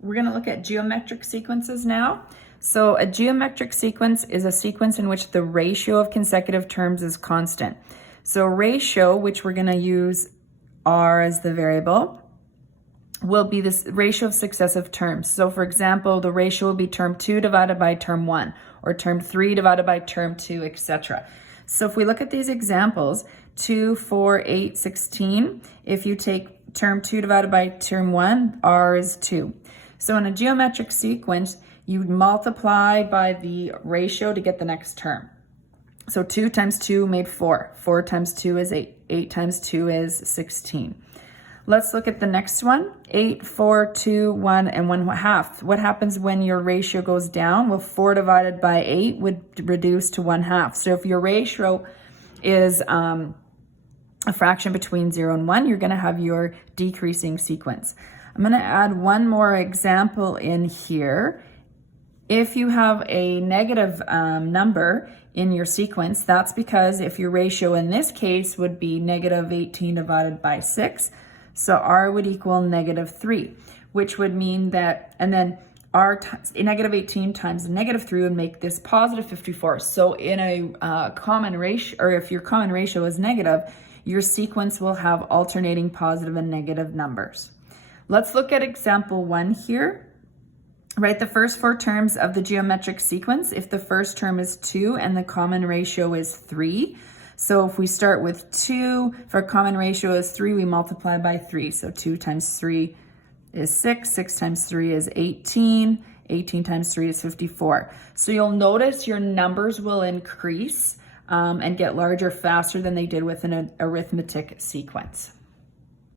We're going to look at geometric sequences now. So a geometric sequence is a sequence in which the ratio of consecutive terms is constant. So ratio, which we're going to use r as the variable, will be this ratio of successive terms. So for example, the ratio will be term 2 divided by term 1, or term 3 divided by term 2, etc. So if we look at these examples, 2, 4, 8, 16, if you take term 2 divided by term 1, r is 2. So in a geometric sequence, you multiply by the ratio to get the next term. So 2 times 2 made 4. 4 times 2 is 8. 8 times 2 is 16. Let's look at the next one. 8, 4, 2, 1, and 1/2. What happens when your ratio goes down? Well, 4 divided by 8 would reduce to 1/2. So if your ratio is a fraction between 0 and 1, you're going to have your decreasing sequence. I'm going to add one more example in here. If you have a negative number in your sequence, that's because if your ratio in this case would be negative 18 divided by 6, so r would equal negative 3, which would mean that, and then negative 18 times negative 3 would make this positive 54. So in a common ratio, or if your common ratio is negative, your sequence will have alternating positive and negative numbers. Let's look at example 1 here. Write the first 4 terms of the geometric sequence if the first term is 2 and the common ratio is 3. So if we start with 2, if our common ratio is 3, we multiply by 3. So 2 times 3 is 6, 6 times 3 is 18, 18 times 3 is 54. So you'll notice your numbers will increase and get larger faster than they did with an arithmetic sequence.